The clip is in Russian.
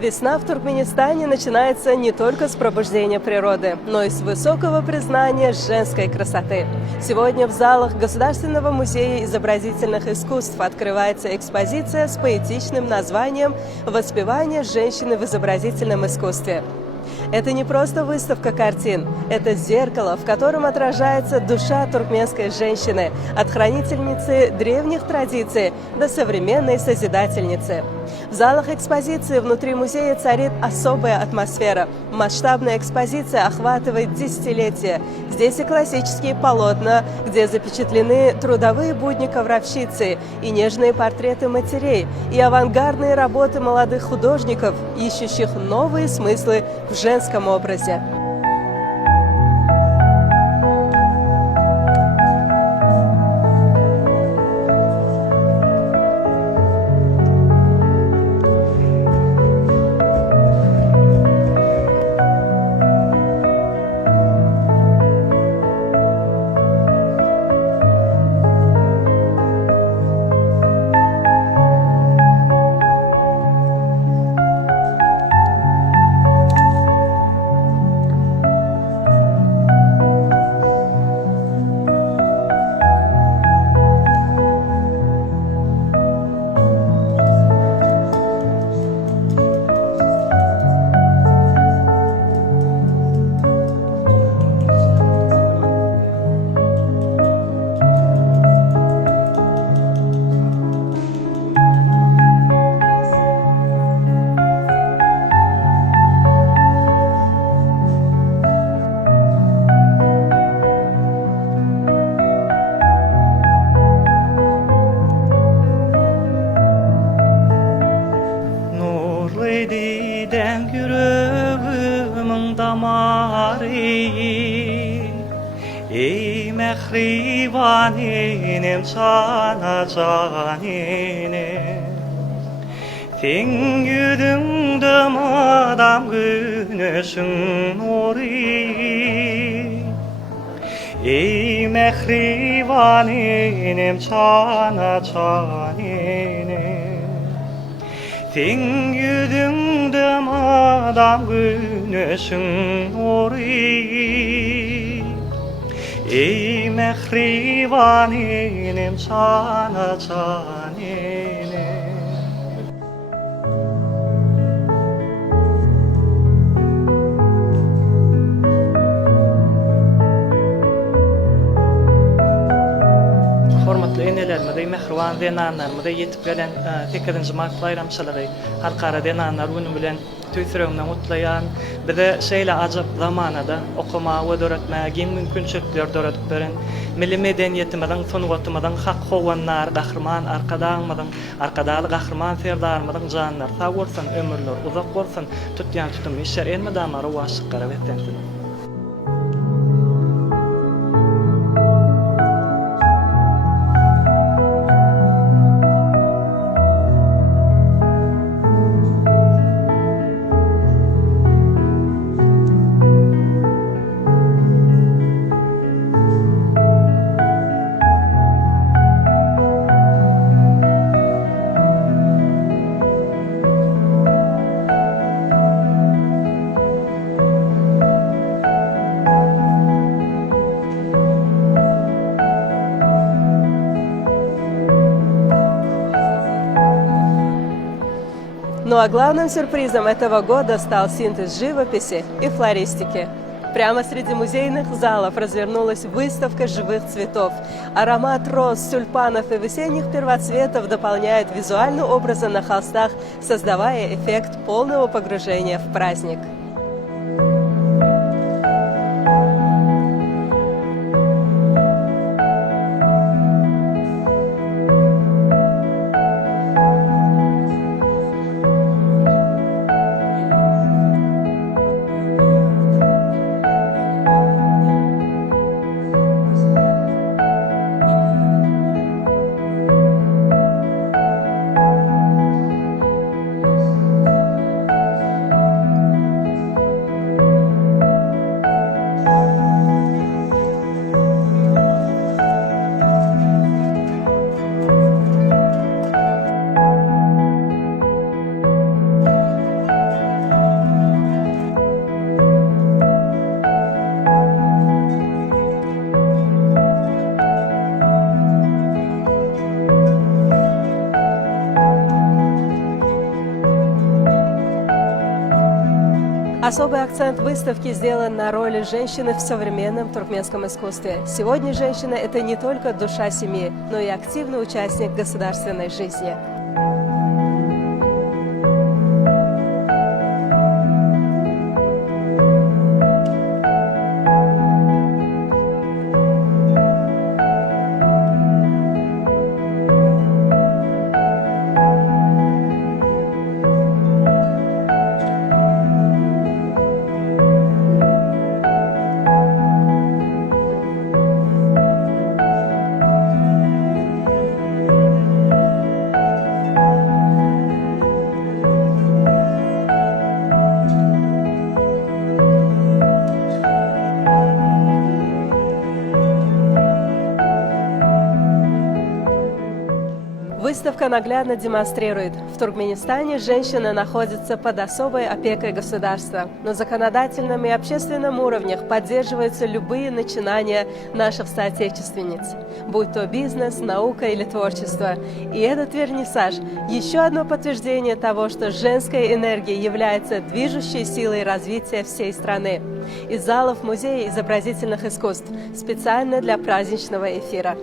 Весна в Туркменистане начинается не только с пробуждения природы, но и с высокого признания женской красоты. Сегодня в залах Государственного музея изобразительных искусств открывается экспозиция с поэтичным названием «Воспевание женщины в изобразительном искусстве». Это не просто выставка картин, это зеркало, в котором отражается душа туркменской женщины, от хранительницы древних традиций до современной созидательницы. В залах экспозиции внутри музея царит особая атмосфера. Масштабная экспозиция охватывает десятилетия. Здесь и классические полотна, где запечатлены трудовые будни ковровщицы, и нежные портреты матерей, и авангардные работы молодых художников, ищущих новые смыслы в женском образе. Diden yüreğimin damarı Ey mehribanim sana canine Sen yüzünde madam güneşin nuru Ey mehribanim sana canine Sen yüzünde madam güneşin nuru Ey mehribanim sana canine Hormatly enelerimiz, mehriban denanlarymyz, yetip gelen 8-nji mart bayramçylygy halkara denanlar günü bilen tüýsüregimden gutlaýan, bize şeýle ajab zamanada okuma we öğretmäge giň mümkinçilikler döredip beren, milli medeniýetimizden, sungatymyzdan hak howanlar, gahrman arkadaly gahrman serdarymyzdan janlar sag bolsun, ömürler uzak bolsun, tutýan tutumy işler elme damary waşyk garap etdensin. Ну а главным сюрпризом этого года стал синтез живописи и флористики. Прямо среди музейных залов развернулась выставка живых цветов. Аромат роз, тюльпанов и весенних первоцветов дополняет визуальные образы на холстах, создавая эффект полного погружения в праздник. Ну Особый акцент выставки сделан на роли женщины в современном туркменском искусстве. Сегодня женщина – это не только душа семьи, но и активный участник государственной жизни. Выставка наглядно демонстрирует, в Туркменистане женщина находится под особой опекой государства. На законодательном и общественном уровнях поддерживаются любые начинания наших соотечественниц, будь то бизнес, наука или творчество. И этот вернисаж – еще одно подтверждение того, что женская энергия является движущей силой развития всей страны. Из залов Музея изобразительных искусств специально для праздничного эфира.